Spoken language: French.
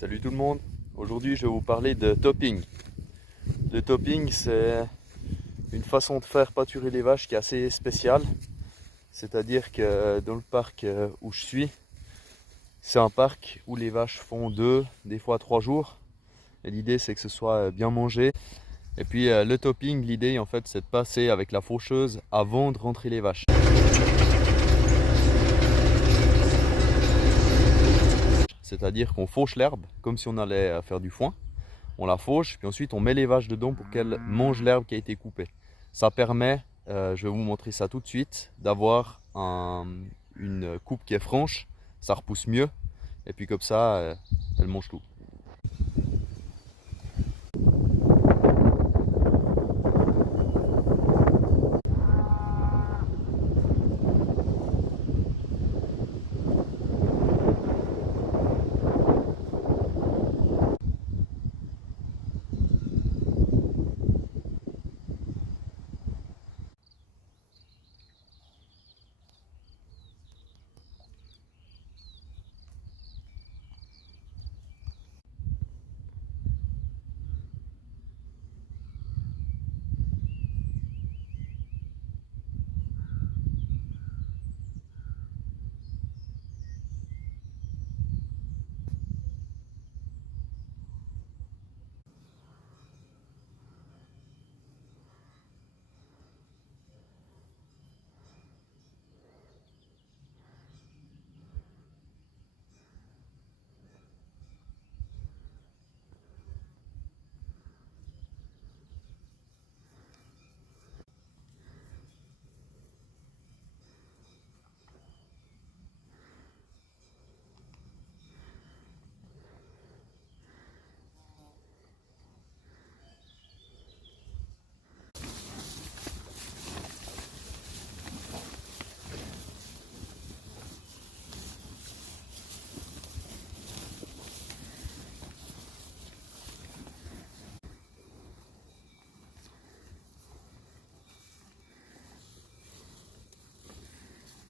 Salut tout le monde, aujourd'hui je vais vous parler de topping. Le topping, c'est une façon de faire pâturer les vaches qui est assez spéciale. C'est-à-dire que dans le parc où je suis, c'est un parc où les vaches font 2, des fois 3 jours. Et l'idée c'est que ce soit bien mangé. Et puis le topping, l'idée en fait c'est de passer avec la faucheuse avant de rentrer les vaches. C'est-à-dire qu'on fauche l'herbe comme si on allait faire du foin. On la fauche, puis ensuite on met les vaches dedans pour qu'elles mangent l'herbe qui a été coupée. Ça permet, je vais vous montrer ça tout de suite, d'avoir une coupe qui est franche, ça repousse mieux, et puis comme ça, elles mangent tout.